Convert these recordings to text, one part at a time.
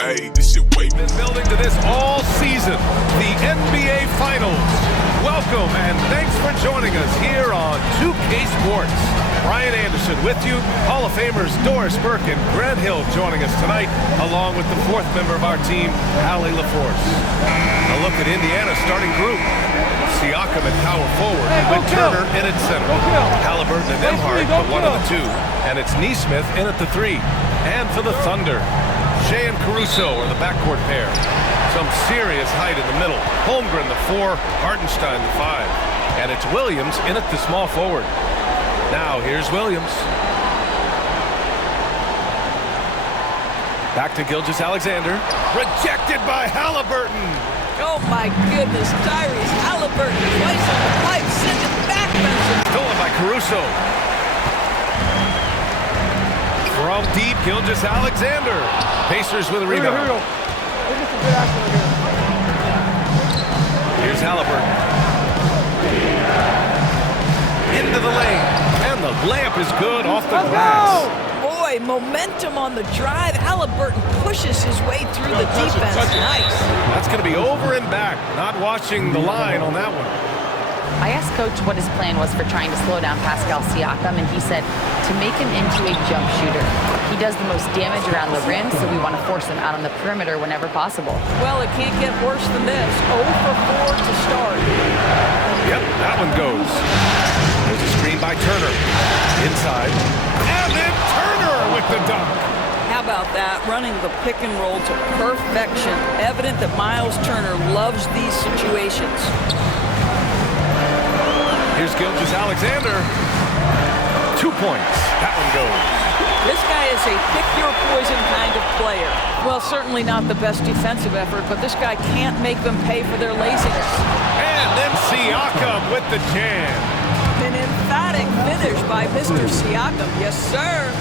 Hey, this shit way. Been building to this all season, the NBA Finals. Welcome and thanks for joining us here on 2K Sports. Brian Anderson with you, Hall of Famers Doris Burke and Grant Hill joining us tonight, along with the fourth member of our team, Hali Who. A look at Indiana's starting group. Siakam at power forward, with Turner in at center. Halliburton and Nembhard at one of the two, and it's Nesmith in at the three. And for the Thunder, Shea and Caruso are the backcourt pair. Some serious height in the middle. Holmgren the 4, Hartenstein the 5. And it's Williams in at the small forward. Now here's Williams. Back to Gilgeous-Alexander. Rejected by Halliburton. Oh my goodness, Tyrese Halliburton twice on the pipe, send it back, Benson. Stolen by Caruso. From deep, Gilgeous-Alexander. Pacers with a rebound. Here we go. Here's Halliburton. Into the lane. And the layup is good off the glass. Boy, momentum on the drive. Halliburton pushes his way through the defense. Nice. That's going to be over and back. Not watching the line on that one. I asked Coach what his plan was for trying to slow down Pascal Siakam, and he said to make him into a jump shooter. He does the most damage around the rim, so we want to force him out on the perimeter whenever possible. Well, it can't get worse than this. 0 for 4 to start. Yep, that one goes. There's a screen by Turner. Inside. And then Turner with the dunk. How about that? Running the pick and roll to perfection. Evident that Miles Turner loves these situations. Here's Gilgeous-Alexander. 2 points. That one goes. This guy is a pick-your-poison kind of player. Well, certainly not the best defensive effort, but this guy can't make them pay for their laziness. And then Siakam with the jam. An emphatic finish by Mr. Siakam. Yes, sir.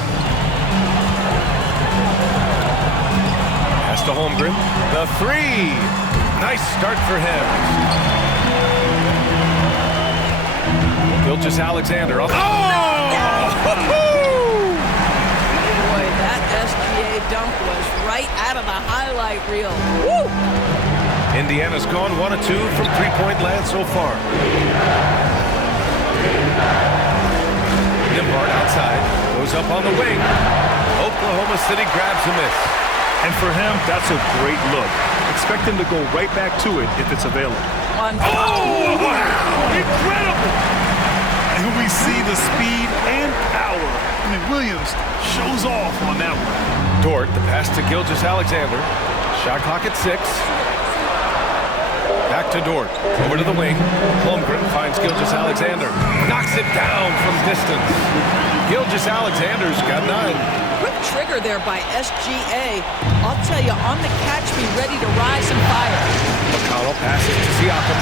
Pass to Holmgren. The 3. Nice start for him. Gilgeous-Alexander. Oh! Boy, that SGA dunk was right out of the highlight reel. Woo! Indiana's gone 1 of 2 from three-point land so far. Nembhard outside. Goes up on the wing. Oklahoma City grabs a miss. And for him, that's a great look. Expect him to go right back to it if it's available. Oh, wow! Incredible! And we see the speed and power. I mean, Williams shows off on that one. Dort, the pass to Gilgeous-Alexander. Shot clock at 6. Back to Dort. Over to the wing. Holmgren finds Gilgeous-Alexander. Knocks it down from distance. Gilgeous-Alexander's got 9. Quick trigger there by SGA. I'll tell you, on the catch, be ready to rise and fire. McConnell passes to Siakam.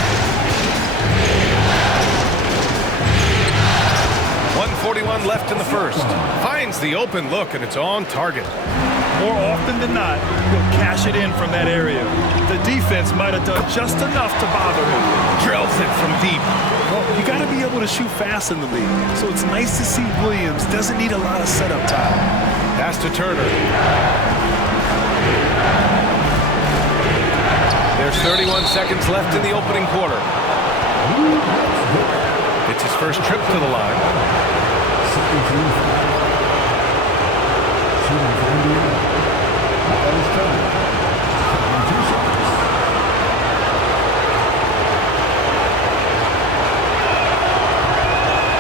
1:41 left in the first. Finds the open look, and it's on target. More often than not, he'll cash it in from that area. The defense might have done just enough to bother him. Drills it from deep. Well, you got to be able to shoot fast in the league. So it's nice to see Williams doesn't need a lot of setup time. Pass to Turner. There's 31 seconds left in the opening quarter. It's his first trip to the line.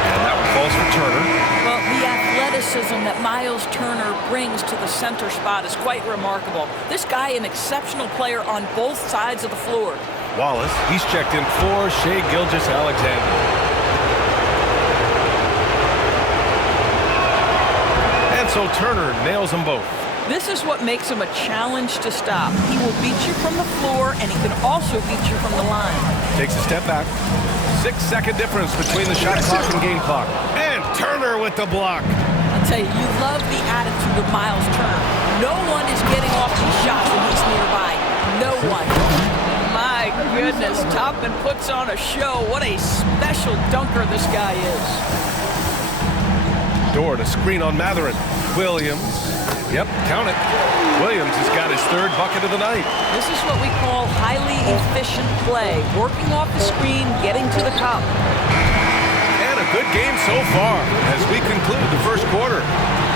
And that one falls for Turner. Well, the athleticism that Miles Turner brings to the center spot is quite remarkable. This guy, an exceptional player on both sides of the floor. Wallace, he's checked in for Shea Gilgeous-Alexander. And so Turner nails them both. This is what makes him a challenge to stop. He will beat you from the floor, and he can also beat you from the line. Takes a step back. 6-second difference between the shot clock and game clock. And Turner with the block. I'll tell you, you love the attitude of Miles Turner. No one is getting off these shots when he's nearby. No one. My goodness, Toppin puts on a show. What a special dunker this guy is. Dort, a screen on Matherin. Williams. Yep, count it. Williams has got his third bucket of the night. This is what we call highly efficient play. Working off the screen, getting to the cup. And a good game so far as we conclude the first quarter.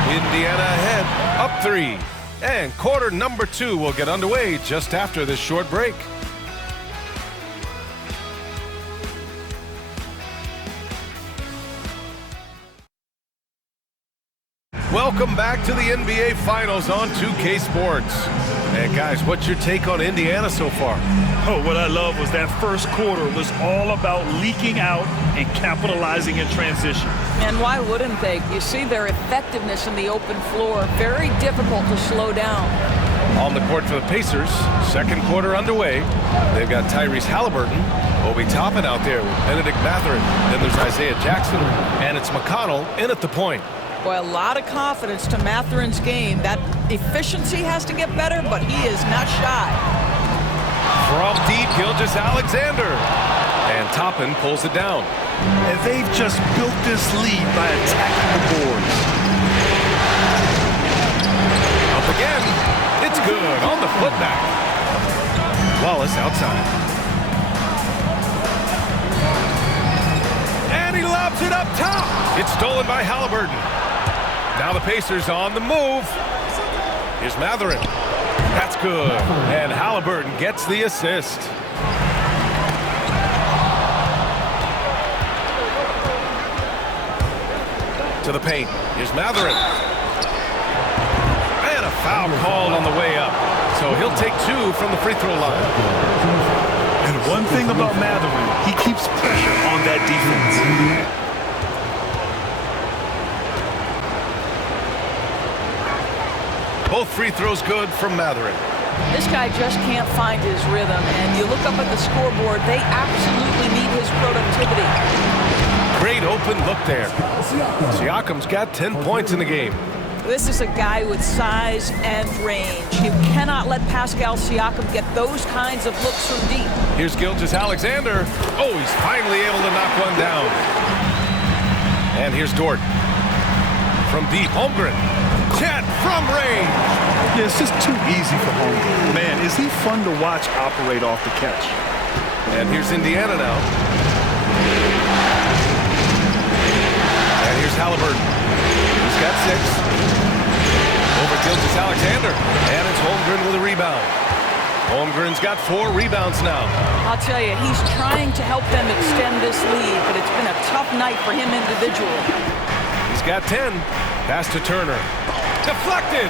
Indiana ahead, up 3. And quarter number 2 will get underway just after this short break. Welcome back to the NBA Finals on 2K Sports. And guys, what's your take on Indiana so far? Oh, what I love was that first quarter was all about leaking out and capitalizing in transition. And why wouldn't they? You see their effectiveness in the open floor. Very difficult to slow down. On the court for the Pacers, second quarter underway. They've got Tyrese Halliburton, Obi Toppin out there with Benedict Mathurin. Then there's Isaiah Jackson, and it's McConnell in at the point. Boy, a lot of confidence to Mathurin's game. That efficiency has to get better, but he is not shy. From deep, Gilgeous-Alexander. And Toppin pulls it down. And they've just built this lead by attacking the boards. Up again. It's good on the putback. Wallace outside. And he lobs it up top. It's stolen by Halliburton. Now the Pacers on the move. Here's Mathurin. That's good. And Halliburton gets the assist. To the paint. Here's Mathurin. And a foul called on the way up. So he'll take 2 from the free throw line. And one thing about Mathurin, he keeps pressure on that defense. Both free throws good from Mathurin. This guy just can't find his rhythm, and you look up at the scoreboard, they absolutely need his productivity. Great open look there. Siakam's got 10 points in the game. This is a guy with size and range. You cannot let Pascal Siakam get those kinds of looks from deep. Here's Gilgeous-Alexander. Oh, he's finally able to knock one down. And here's Dort. From deep, Holmgren. Chet from range. Yeah, it's just too easy for Holmgren. Man, is he fun to watch operate off the catch. And here's Indiana now. And here's Halliburton. He's got 6. Over Gilgeous-Alexander. And it's Holmgren with a rebound. Holmgren's got 4 rebounds now. I'll tell you, he's trying to help them extend this lead, but it's been a tough night for him individually. He's got 10. Pass to Turner. Deflected.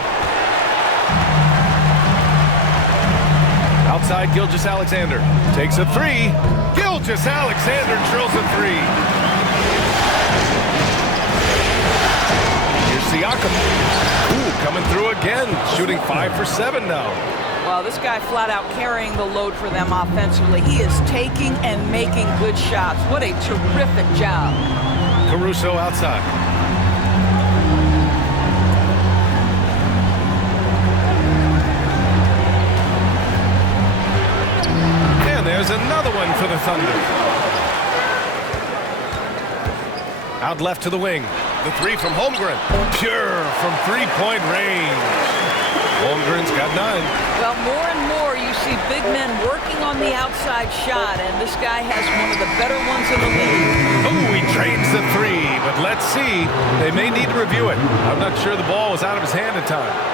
Outside, Gilgeous-Alexander takes a 3. Gilgeous-Alexander drills a 3. Here's Siakam. Ooh, coming through again, shooting 5 for 7 now. Well, this guy flat out carrying the load for them offensively. He is taking and making good shots. What a terrific job. Caruso outside. There's another one for the Thunder. Out left to the wing. The 3 from Holmgren. Pure from three-point range. Holmgren's got 9. Well, more and more you see big men working on the outside shot, and this guy has one of the better ones in the league. Oh, he drains the 3, but let's see. They may need to review it. I'm not sure the ball was out of his hand in time.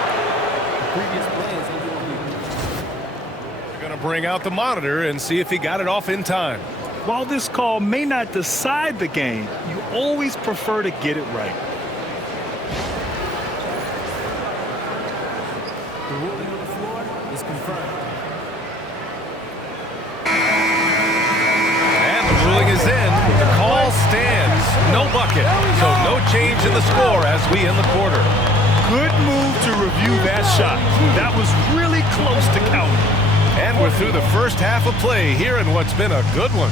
Bring out the monitor and see if he got it off in time. While this call may not decide the game, you always prefer to get it right. The ruling on the floor is confirmed. And the ruling is in. The call stands. No bucket. So no change in the score as we end the quarter. Good move to review that shot. That was really close to counting. And we're through the first half of play here in what's been a good one.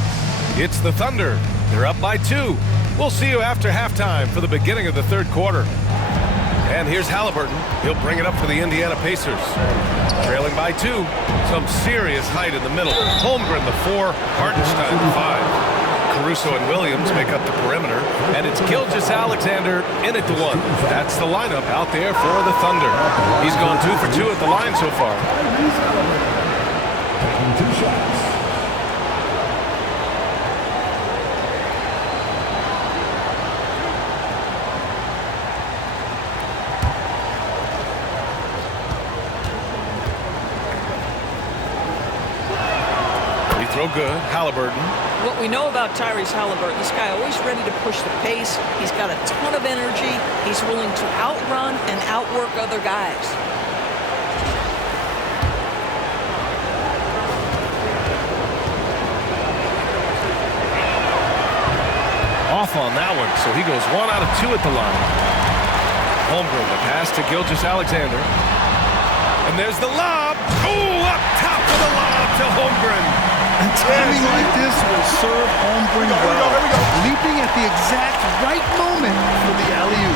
It's the Thunder. They're up by 2. We'll see you after halftime for the beginning of the third quarter. And here's Halliburton. He'll bring it up for the Indiana Pacers. Trailing by 2. Some serious height in the middle. Holmgren the 4, Hartenstein the 5. Caruso and Williams make up the perimeter, and it's Gilgeous-Alexander in at the 1. That's the lineup out there for the Thunder. He's gone 2 for 2 at the line so far. Taking 2 shots. Throw good. Halliburton. What we know about Tyrese Halliburton, this guy always ready to push the pace. He's got a ton of energy. He's willing to outrun and outwork other guys. Off on that one, so he goes 1 out of 2 at the line. Holmgren, the pass to Gilgeous-Alexander. And there's the lob. Oh, up top of the lob to Holmgren. And timing like this will serve Holmgren well. Leaping at the exact right moment for the Hali Who.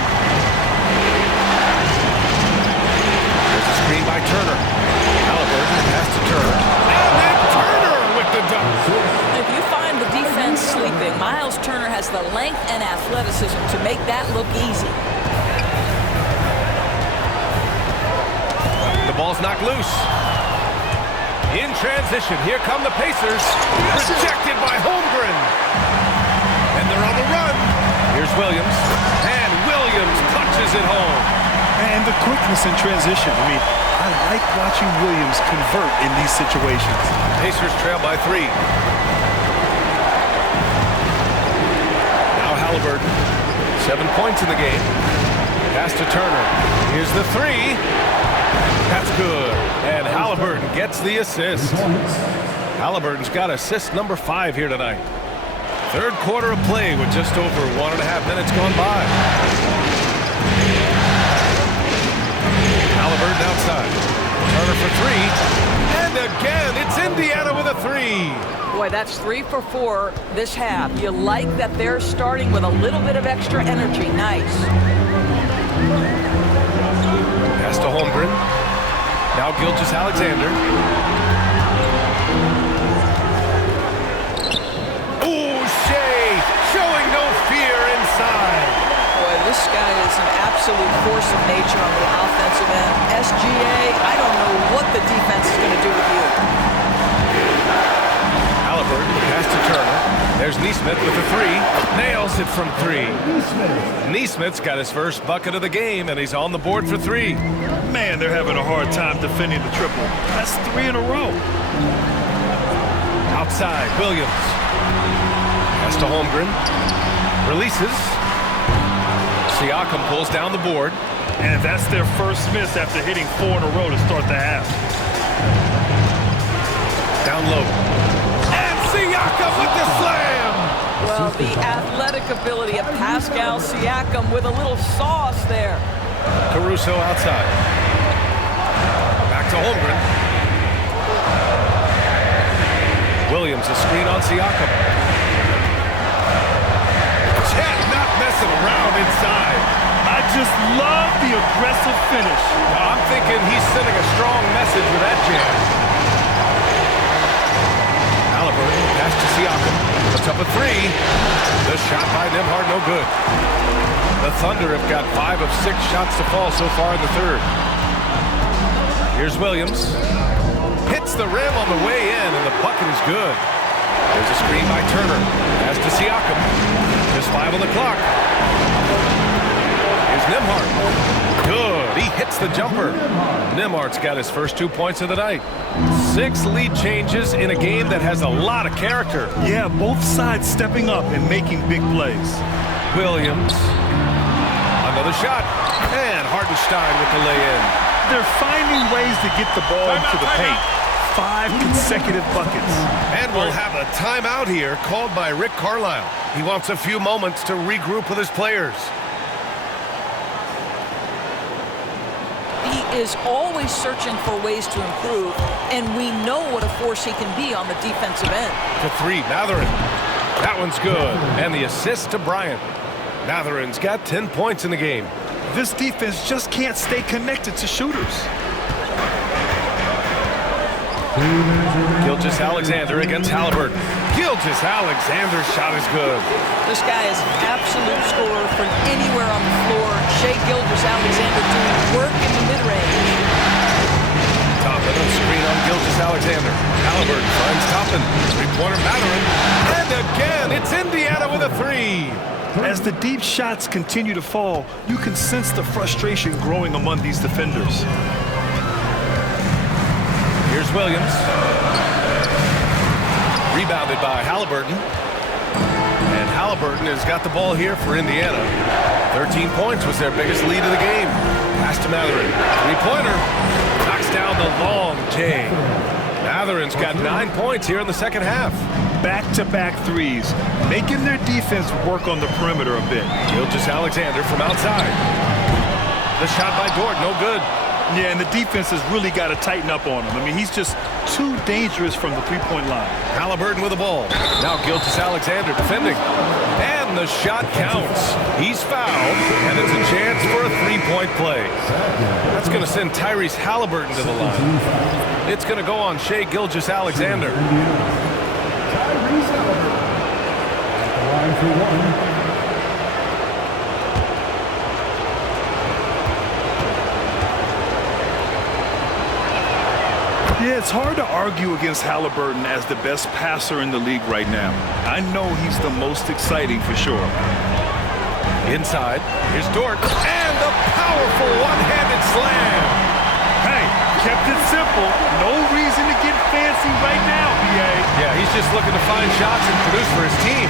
There's a screen by Turner. Halliburton pass to Turner. And then Turner with the dunk. If you find the defense sleeping, Miles Turner has the length and athleticism to make that look easy. The ball's knocked loose. In transition, here come the Pacers. Rejected by Holmgren. And they're on the run. Here's Williams. And Williams punches it home. And the quickness in transition. I mean, I like watching Williams convert in these situations. Pacers trail by 3. Now Halliburton. 7 points in the game. Pass to Turner. Here's the 3. That's good. And Halliburton gets the assist. Halliburton's got assist number 5 here tonight. Third quarter of play with just over 1.5 minutes gone by. Halliburton outside. Turner for 3. And again, it's Indiana with a 3. Boy, that's 3 for 4 this half. You like that they're starting with a little bit of extra energy. Nice. Pass to Holmgren. Now Gilgeous-Alexander. Ooh, Shea showing no fear inside. Boy, this guy is an absolute force of nature on the offensive end. SGA, I don't know what the defense is going to do with you. Halliburton, pass to Turner. There's Nesmith with a 3. Nails it from 3. Nesmith's got his first bucket of the game, and he's on the board for 3. Man, they're having a hard time defending the triple. That's 3 in a row. Outside, Williams. Pass to Holmgren. Releases. Siakam pulls down the board. And that's their first miss after hitting 4 in a row to start the half. Down low. And Siakam with the slam! Well, the athletic ability of Pascal Siakam with a little sauce there. Caruso outside. Back to Holmgren. Williams, a screen on Siakam. Chet not messing around inside. I just love the aggressive finish. I'm thinking he's sending a strong message with that jam. Halliburton, pass to Siakam. Puts up a 3. The shot by Nembhard, no good. The Thunder have got 5 of 6 shots to fall so far in the third. Here's Williams. Hits the rim on the way in, and the bucket is good. There's a screen by Turner. Pass to Siakam. Just 5 on the clock. Here's Nembhard. Good. He hits the jumper. Nembhard's got his first 2 points of the night. 6 lead changes in a game that has a lot of character. Yeah, both sides stepping up and making big plays. Williams. Another shot. And Hartenstein with the lay-in. They're finding ways to get the ball into the paint. 5 consecutive buckets. And we'll have a timeout here called by Rick Carlisle. He wants a few moments to regroup with his players. He is always searching for ways to improve, and we know what a force he can be on the defensive end. To 3, Mathurin. That one's good. And the assist to Bryant. Mathurin's got 10 points in the game. This defense just can't stay connected to shooters. Gilgeous-Alexander against Halliburton. Gilgeous Alexander's shot is good. This guy is an absolute scorer from anywhere on the floor. Shai Gilgeous-Alexander doing work in the mid-range. Toppin on screen on Gilgeous-Alexander. Halliburton finds Toppin. Three-pointer Mathurin. And again, it's Indiana with a three. As the deep shots continue to fall, you can sense the frustration growing among these defenders. Here's Williams. Rebounded by Halliburton. And Halliburton has got the ball here for Indiana. 13 points was their biggest lead of the game. Pass to Mathurin. Three-pointer. Knocks down the long J. Mathurin's got 9 points here in the second half. Back-to-back threes, making their defense work on the perimeter a bit. Gilgeous-Alexander from outside. The shot by Dort, no good. Yeah, and the defense has really got to tighten up on him. I mean, he's just too dangerous from the three-point line. Halliburton with the ball. Now Gilgeous-Alexander defending. And the shot counts. He's fouled, and it's a chance for a three-point play. That's going to send Tyrese Halliburton to the line. It's going to go on Shai Gilgeous-Alexander. Tyrese Halliburton at the line for one. Yeah, it's hard to argue against Halliburton as the best passer in the league right now. I know he's the most exciting for sure. Inside, here's Dort, and a powerful one-handed slam. Hey, kept it simple. No reason to get fancy right now, B.A. Yeah, he's just looking to find shots and produce for his team.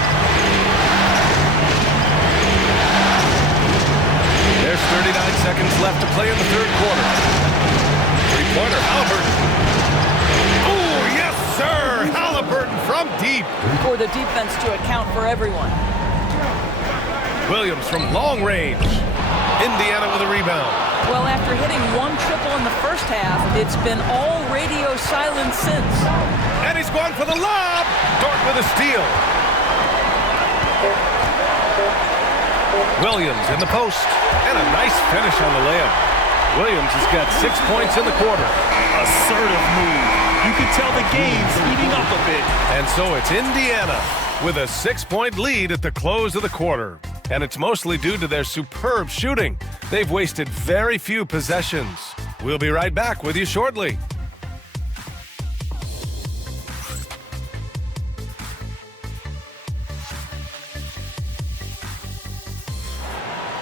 There's 39 seconds left to play in the third quarter. Three-pointer, Halliburton. Oh, yes, sir! Halliburton from deep. For the defense to account for everyone. Williams from long range. Indiana with a rebound. Well, after hitting one triple in the first half, it's been all radio silence since. And he's going for the lob. Dort with a steal. Williams in the post. And a nice finish on the layup. Williams has got 6 points in the quarter. Assertive move. You can tell the game's heating up a bit. And so it's Indiana with a 6-point lead at the close of the quarter. And it's mostly due to their superb shooting. They've wasted very few possessions. We'll be right back with you shortly.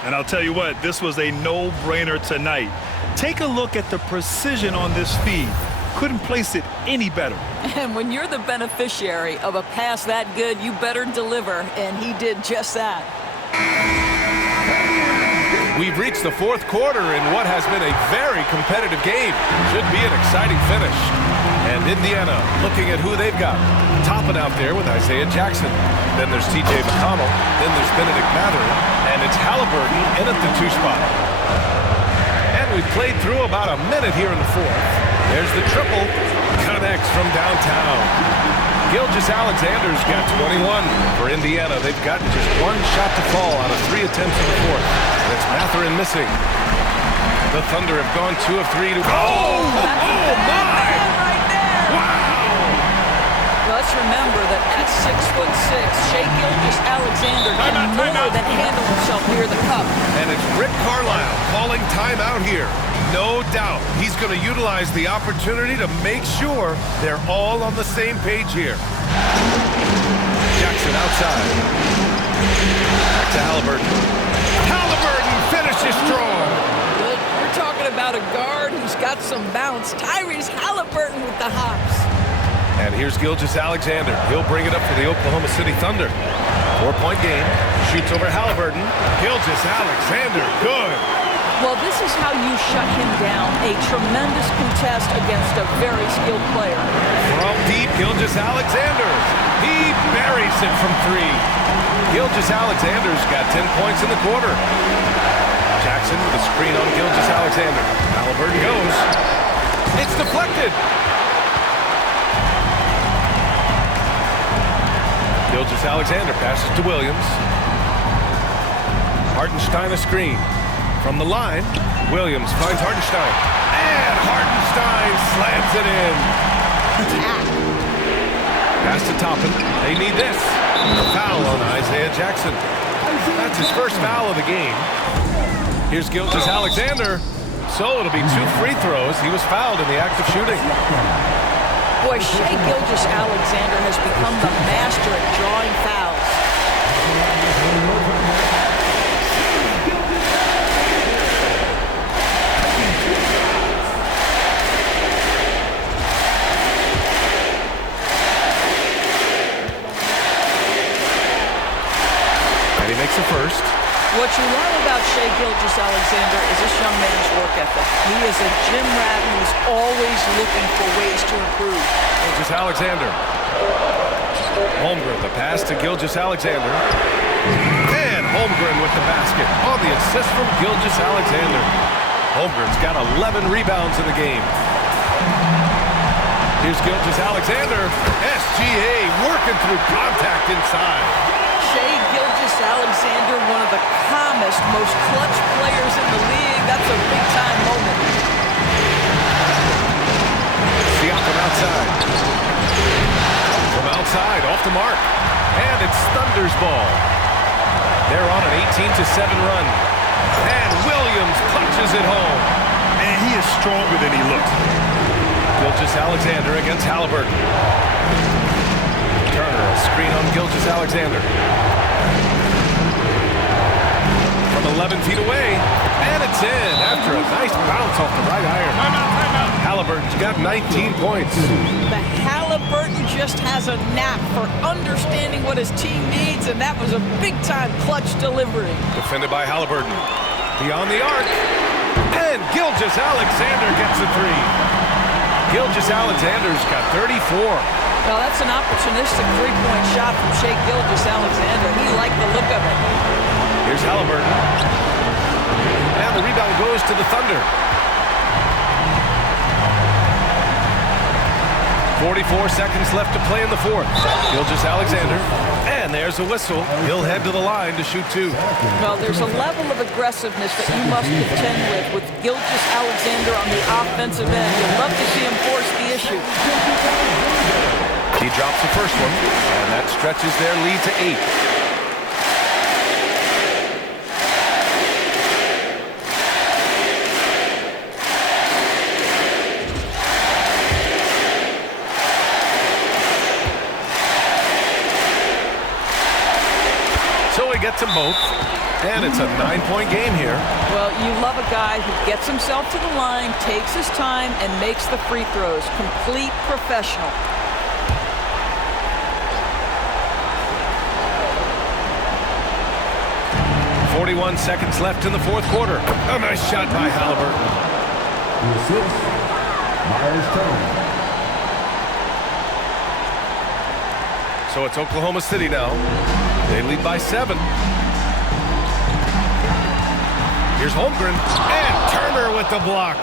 And I'll tell you what, this was a no-brainer tonight. Take a look at the precision on this feed. Couldn't place it any better. And when you're the beneficiary of a pass that good, you better deliver, and he did just that. We've reached the fourth quarter in what has been a very competitive game. Should be an exciting finish. And Indiana looking at who they've got. Topping out there with Isaiah Jackson. Then there's T.J. McConnell. Then there's Benedict Mathurin. And it's Halliburton in at the 2 spot. And we've played through about a minute here in the fourth. There's the triple. Connects from downtown. Gilgeous-Alexander's got 21 for Indiana. They've gotten just one shot to fall out of 3 attempts in the fourth. And it's Mathurin missing. The Thunder have gone 2 of 3 to... Oh my! Right there! Wow! Let's remember that at 6'6", Shai Gilgeous-Alexander can more than handle himself near the cup. And it's Rick Carlisle calling timeout here. No doubt he's going to utilize the opportunity to make sure they're all on the same page here. Jackson outside. Back to Halliburton. Halliburton finishes strong. But we're talking about a guard who's got some bounce. Tyrese Halliburton with the hops. And here's Gilgeous-Alexander. He'll bring it up for the Oklahoma City Thunder. 4-point game. Shoots over Halliburton. Gilgeous-Alexander, good. Well, this is how you shut him down. A tremendous contest against a very skilled player. From deep, Gilgeous-Alexander. He buries it from 3. Gilgeous-Alexander's got 10 points in the quarter. Jackson with a screen on Gilgeous-Alexander. Halliburton goes. It's deflected. Gilgeous-Alexander passes to Williams. Hartenstein a screen. From the line, Williams finds Hartenstein. And Hartenstein slams it in. Pass to Toppin. They need this. A foul on Isaiah Jackson. That's his first foul of the game. Here's Gilgeous-Alexander. So it'll be 2 free throws. He was fouled in the act of shooting. Boy, Shai Gilgeous-Alexander has become the master at drawing fouls. And he makes the first. What you love about Shai Gilgeous-Alexander is this young man's work ethic. He is a gym rat who's always looking for ways to improve. Gilgeous-Alexander. Holmgren, the pass to Gilgeous-Alexander. And Holmgren with the basket on the assist from Gilgeous-Alexander. Holmgren's got 11 rebounds in the game. Here's Gilgeous-Alexander. SGA working through contact inside. Shai Gilgeous-Alexander, one of the calmest, most clutch players in the league. That's a big-time moment. Siakam outside. From outside, off the mark. And it's Thunder's ball. They're on an 18-7 run. And Williams punches it home. Man, he is stronger than he looks. Gilgeous-Alexander against Halliburton. Turner, a screen on Gilgeous-Alexander. From 11 feet away, and it's in after a nice bounce off the right iron. Halliburton's got 19 points. The Halliburton just has a knack for understanding what his team needs, and that was a big-time clutch delivery. Defended by Halliburton. Beyond the arc, and Gilgeous-Alexander gets a 3. Gilgeous-Alexander's got 34. Well, that's an opportunistic three-point shot from Shai Gilgeous-Alexander. He liked the look of it. Here's Halliburton. And the rebound goes to the Thunder. 44 seconds left to play in the fourth. Gilgeous-Alexander. And there's a whistle. He'll head to the line to shoot 2. Well, there's a level of aggressiveness that you must contend with Gilgeous-Alexander on the offensive end. You'd love to see him force the issue. He drops the first one, and that stretches their lead to 8. So he gets them both, and it's a 9-point game here. Well, you love a guy who gets himself to the line, takes his time, and makes the free throws. Complete professional. 41 seconds left in the fourth quarter. A nice shot by Halliburton. The assist, Myers Turner. So it's Oklahoma City now. They lead by 7. Here's Holmgren. And Turner with the block.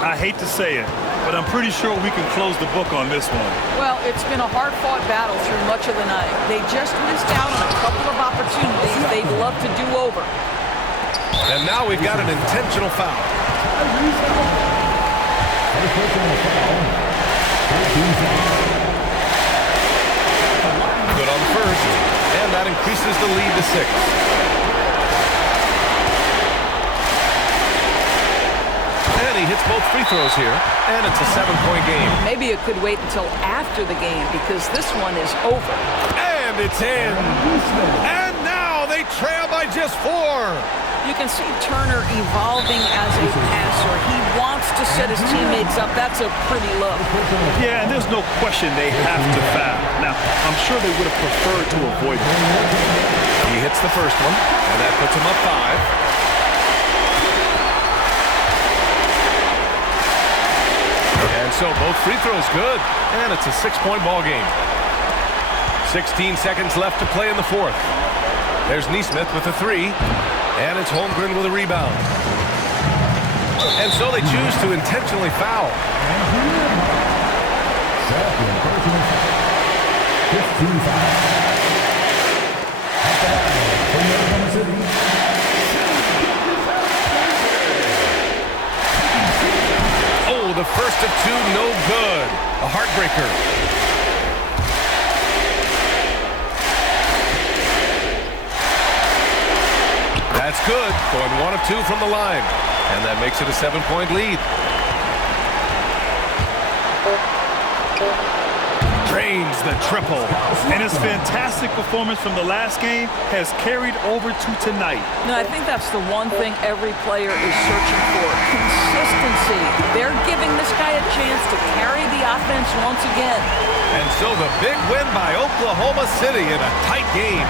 I hate to say it, but I'm pretty sure we can close the book on this one. Well, it's been a hard-fought battle through much of the night. They just missed out on a couple of opportunities they'd love to do over. And now we've got an intentional foul. Good on the first, and that increases the lead to 6. And he hits both free throws here, and it's a 7-point game. Maybe it could wait until after the game because this one is over. And it's in. And now they trail by just 4. You can see Turner evolving as a passer. He wants to set his teammates up. That's a pretty look. Yeah, and there's no question they have to foul. Now, I'm sure they would have preferred to avoid it. He hits the first one, and that puts him up 5. And so both free throws good, and it's a 6-point ball game. 16 seconds left to play in the fourth. There's Nesmith with a 3, and it's Holmgren with a rebound. And so they choose to intentionally foul. 15 fouls. Oh, the first of 2, no good. A heartbreaker. going 1 of 2 from the line, and that makes it a 7-point lead. Drains the triple. And his fantastic performance from the last game has carried over to tonight. No, I think that's the one thing every player is searching for. Consistency. They're giving this guy a chance to carry the offense once again. And so the big win by Oklahoma City in a tight game.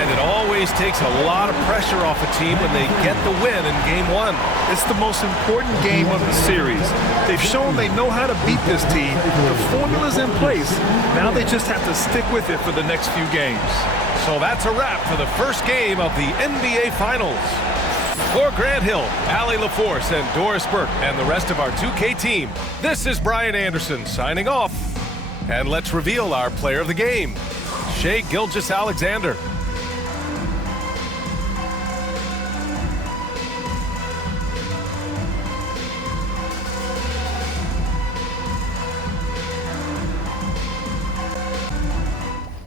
And it always takes a lot of pressure off a team when they get the win in game 1. It's the most important game of the series. They've shown they know how to beat this team. The formula's in place. Now they just have to stick with it for the next few games. So that's a wrap for the first game of the NBA Finals. For Grant Hill, Hali Who, and Doris Burke, and the rest of our 2K team, this is Brian Anderson signing off. And let's reveal our player of the game, Shai Gilgeous-Alexander.